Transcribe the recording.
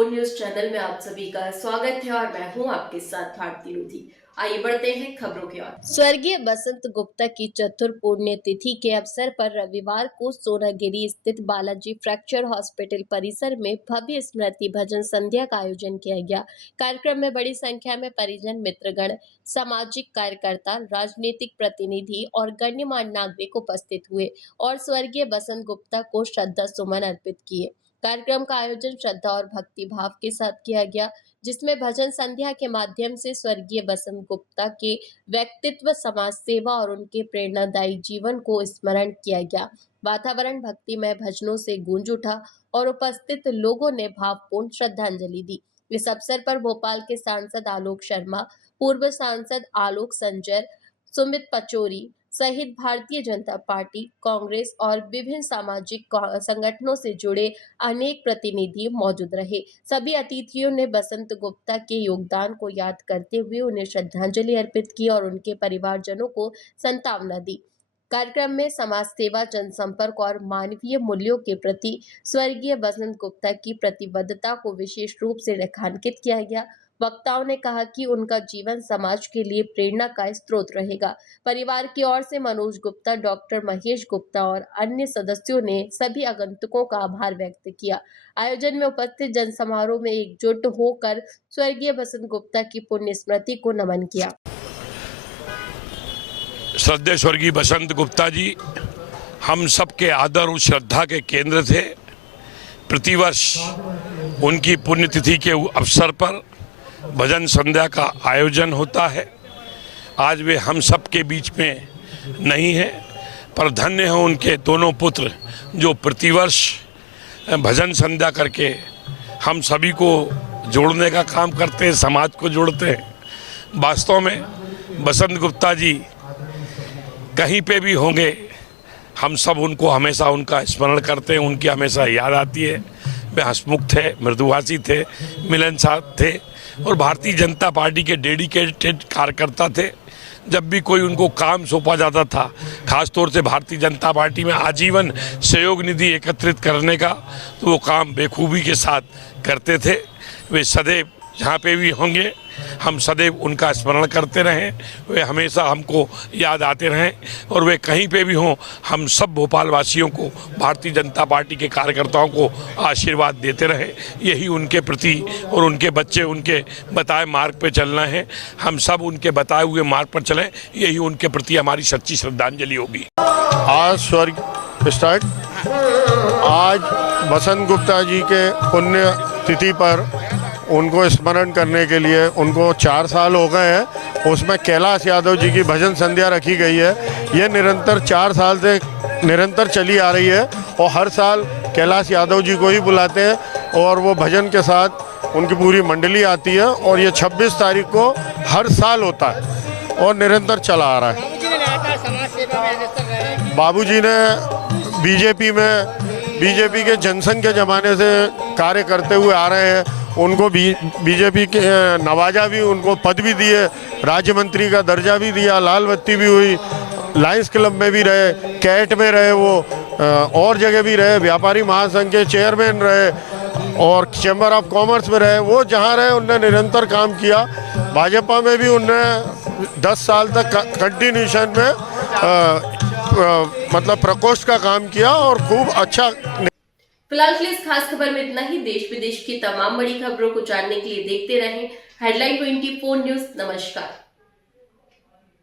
24 news channel में आप सभी का स्वागत है और मैं हूं आपके साथ भारती लोधी। आइए बढ़ते हैं खबरों की ओर। स्वर्गीय बसंत गुप्ता की चतुर पुण्य तिथि के अवसर पर रविवार को सोनागिरी स्थित बालाजी फ्रैक्चर हॉस्पिटल परिसर में भव्य स्मृति भजन संध्या का आयोजन किया गया। कार्यक्रम में बड़ी संख्या में परिजन, मित्रगण, सामाजिक कार्यकर्ता, राजनीतिक प्रतिनिधि और गण्यमान्य नागरिक उपस्थित हुए और स्वर्गीय बसंत गुप्ता को श्रद्धा सुमन अर्पित किए। कार्यक्रम का आयोजन श्रद्धा और भक्ति भाव के साथ किया गया, जिसमें भजन संध्या के माध्यम से स्वर्गीय बसंत गुप्ता के व्यक्तित्व, समाज सेवा और उनके प्रेरणादायी जीवन को स्मरण किया गया। वातावरण भक्तिमय भजनों से गूंज उठा और उपस्थित लोगों ने भावपूर्ण श्रद्धांजलि दी। इस अवसर पर भोपाल के सांसद आलोक शर्मा, पूर्व सांसद आलोक संजर, सुमित पचौरी सहित भारतीय जनता पार्टी, कांग्रेस और विभिन्न सामाजिक संगठनों से जुड़े अनेक प्रतिनिधि मौजूद रहे। सभी अतिथियों ने बसंत गुप्ता के योगदान को याद करते हुए उन्हें श्रद्धांजलि अर्पित की और उनके परिवारजनों को सांत्वना दी। कार्यक्रम में समाज सेवा, जनसंपर्क और मानवीय मूल्यों के प्रति स्वर्गीय बसंत गुप्ता की प्रतिबद्धता को विशेष रूप से रेखांकित किया गया। वक्ताओं ने कहा कि उनका जीवन समाज के लिए प्रेरणा का स्रोत रहेगा। परिवार की ओर से मनोज गुप्ता, डॉक्टर महेश गुप्ता और अन्य सदस्यों ने सभी आगंतुकों का आभार व्यक्त किया। आयोजन में उपस्थित जनसमारोह में एकजुट होकर स्वर्गीय बसंत गुप्ता की पुण्य स्मृति को नमन किया। श्रद्धेय स्वर्गीय बसंत गुप्ता जी हम सबके आदर और श्रद्धा के केंद्र थे। प्रतिवर्ष उनकी पुण्यतिथि के अवसर पर भजन संध्या का आयोजन होता है। आज वे हम सब के बीच में नहीं हैं, पर धन्य हैं उनके दोनों पुत्र जो प्रतिवर्ष भजन संध्या करके हम सभी को जोड़ने का काम करते हैं, समाज को जोड़ते हैं। वास्तव में बसंत गुप्ता जी कहीं पे भी होंगे, हम सब उनको हमेशा उनका स्मरण करते हैं, उनकी हमेशा याद आती है। वे हंसमुख थे, मृदुभाषी थे, मिलनसार थे और भारतीय जनता पार्टी के डेडिकेटेड कार्यकर्ता थे। जब भी कोई उनको काम सौंपा जाता था, खासतौर से भारतीय जनता पार्टी में आजीवन सहयोग निधि एकत्रित करने का, तो वो काम बेखूबी के साथ करते थे। वे सदैव जहाँ पे भी होंगे हम सदैव उनका स्मरण करते रहें, वे हमेशा हमको याद आते रहें और वे कहीं पे भी हों, हम सब भोपाल वासियों को, भारतीय जनता पार्टी के कार्यकर्ताओं को आशीर्वाद देते रहें। यही उनके प्रति और उनके बच्चे उनके बताए मार्ग पे चलना है। हम सब उनके बताए हुए मार्ग पर चलें, यही उनके प्रति हमारी सच्ची श्रद्धांजलि होगी। आज बसंत गुप्ता जी के पुण्य तिथि पर उनको स्मरण करने के लिए उनको 4 साल हो गए हैं। उसमें कैलाश यादव जी की भजन संध्या रखी गई है। ये निरंतर 4 साल से निरंतर चली आ रही है और हर साल कैलाश यादव जी को ही बुलाते हैं और वो भजन के साथ उनकी पूरी मंडली आती है और ये 26 तारीख को हर साल होता है और निरंतर चला आ रहा है। बाबूजी ने बीजेपी के जनसंघ के ज़माने से कार्य करते हुए आ रहे हैं। उनको बीजेपी के नवाजा भी, उनको पद भी दिए, राज्य मंत्री का दर्जा भी दिया, लाल बत्ती भी हुई, लायंस क्लब में भी रहे, कैट में रहे, वो और जगह भी रहे, व्यापारी महासंघ के चेयरमैन रहे और चैम्बर ऑफ कॉमर्स में रहे। वो जहाँ रहे उनने निरंतर काम किया। भाजपा में भी उनने 10 साल तक कंटिन्यूशन में मतलब प्रकोष्ठ का काम किया और खूब अच्छा। फिलहाल के लिए इस खास खबर में इतना ही। देश विदेश की तमाम बड़ी खबरों को जानने के लिए देखते रहें हेडलाइन 24 न्यूज। नमस्कार।